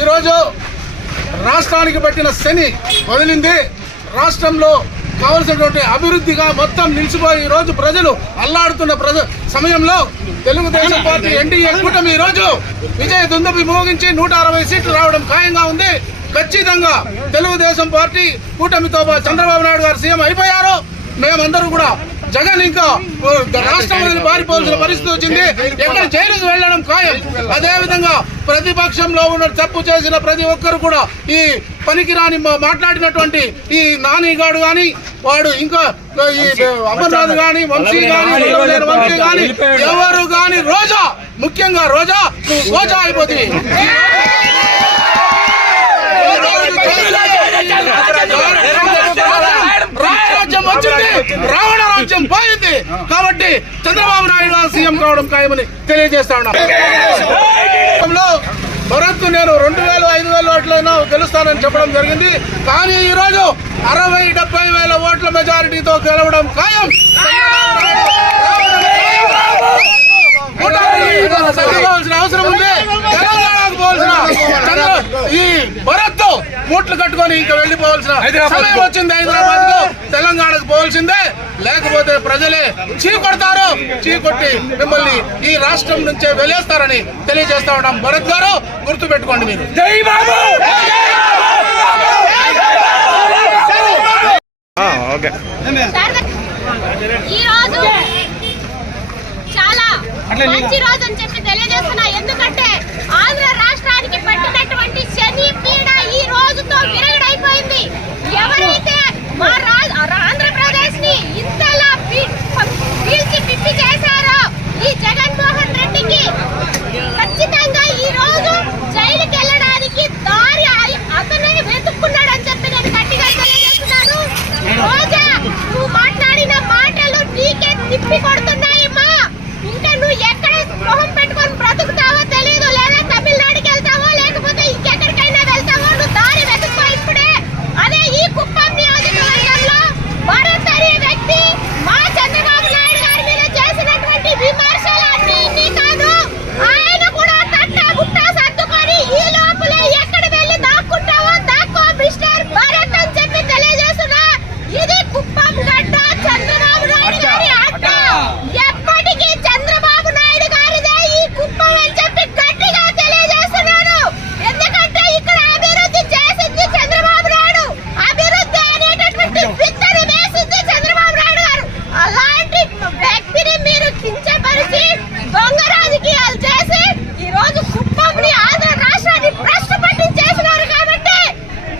ఈరోజు రాష్ట్రానికి పట్టిన శని వదిలింది. రాష్ట్రంలో కావలసినటువంటి అభివృద్ధిగా మొత్తం నిలిచిపోయి ఈరోజు ప్రజలు అల్లాడుతున్న సమయంలో తెలుగుదేశం పార్టీ ఎన్డీఏ కూటమి ఈరోజు విజయ దుందుబి మోగించి 160 సీట్లు రావడం ఖాయంగా ఉంది. ఖచ్చితంగా తెలుగుదేశం పార్టీ కూటమితో చంద్రబాబు నాయుడు గారు సీఎం అయిపోయారు. మేమందరూ కూడా జగన్ ఇంకా రాష్ట్రం వదిలి పారిపోవాల్సిన పరిస్థితి వచ్చింది. ఎక్కడ జైలుకు వెళ్లడం ఖాయం. అదేవిధంగా ప్రతిపక్షంలో ఉన్న తప్పు చేసిన ప్రతి ఒక్కరు కూడా ఈ పనికిరాని మాట్లాడినటువంటి ఈ నానిగాడు గాని వాడు ఇంకా ఈ అమర్నాథ్ గాని వంశీ గాని ఎవరు గాని రోజా ముఖ్యంగా రోజా అయిపోతుంది. రాజ్యం వచ్చింది, రావణ రాజ్యం పోయింది. కాబట్టి చంద్రబాబు నాయుడు గారు సీఎం కావడం ఖాయమని తెలియజేస్తా ఉన్నాం. భరత్ నేను 2000, 5000 ఓట్లైనా గెలుస్తానని చెప్పడం జరిగింది. కానీ ఈ రోజు 60-70 వేల ఓట్ల మెజారిటీతో గెలవడం ఖాయం. చదువుకోవాల్సిన అవసరం ఉంది. తెలంగాణకు పోవాల్సిన ఈ భరత్ మూట్లు కట్టుకొని ఇంకా వెళ్లిపోవాల్సిన సమయం వచ్చింది. హైదరాబాద్ కు తెలంగాణకు పోవాల్సిందే. లేకపోతే ప్రజలే చీకొడతారు. చీకొట్టి మిమ్మల్ని ఈ రాష్ట్రం నుంచే వెలేస్తారని తెలియజేస్తా ఉన్నాం. భరత్ గారు గుర్తు పెట్టుకోండి మీరు. మంచి రోజు అని చెప్పి తెలియజేస్తున్నా. ఎందుకంటే ఆంధ్ర రాష్ట్రానికి పట్టినటువంటి శని పీడ ఈ రోజుతో విరగడైపోయింది. ఎవరైతే మా ఆంధ్రప్రదేశ్ ని ఇంతలా పీల్చి పిప్పి చేశారో ఈ జగన్మోహన్ రెడ్డికి ఖచ్చితంగా ఈ రోజు జైలుకి వెళ్ళడానికి దారి అతనే వెతుక్కున్నాడని చెప్పి నేను గట్టిగా తెలియజేస్తున్నాను. రోజా నువ్వు మాట్లాడిన మాటలు నీకే తిప్పి కొడుతున్నాయి. ఇంకా నువ్వు ఎక్కడ మొహం పెట్టుకొని బ్రతుకుతావో తెలియదు. లేదా తమిళనాడుకి వెళ్తావో లేకపోతే ఇంకెక్కడికైనా వెళ్తావో నువ్వు దారి వెతుక్కో ఇప్పుడే. అదే ఈ కుప్పం నియోజకవర్గంలో భరత్ అనే వ్యక్తి మా చంద్రబాబు నాయుడు గారి మీద చేసినటువంటి విమర్శలు అన్ని కాదు. ఆయన కూడా తట్టా గుట్టా సర్దుకొని ఈ లోపలే ఎక్కడ వెళ్ళి దాక్కుంటావో దాక్కో మిస్టర్ భరత్ అని చెప్పి తెలియజేస్తున్నా. ఇది కుప్పం గడ్డ, చంద్రబాబు నాయుడు గారి అడ్డ. ఎప్పటికీ చంద్రబాబు నాయుడు గారిదే ఈ కుప్పం అని చెప్పి గట్టిగా తెలియజేస్తున్నాను. ఎందుకంటే ఇక్కడ అభివృద్ధి చేసింది చంద్రబాబు నాయుడు. అభివృద్ధి అనేటటువంటి విత్తనం వేసింది చంద్రబాబు నాయుడు గారు. అలాంటి వ్యక్తిని మీరు కించపరిచి దొంగ రాజకీయాలు చేసి ఈ రోజు కుప్పంని ఆంధ్ర రాష్ట్రాన్ని భ్రష్టు పట్టించేసినారు. కాబట్టి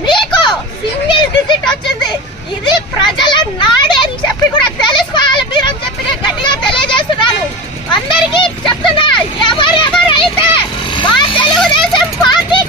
మీకు సింగిల్ డిజిట్ వచ్చింది. ఇది ప్రజల నాడే అని చెప్పి కూడా తెలుసుకోవాలి మీరు అని చెప్పి నేను గట్టిగా తెలియజేస్తున్నాను. అందరికీ చెప్తున్నా, ఎవరైతే మా తెలుగుదేశం పార్టీ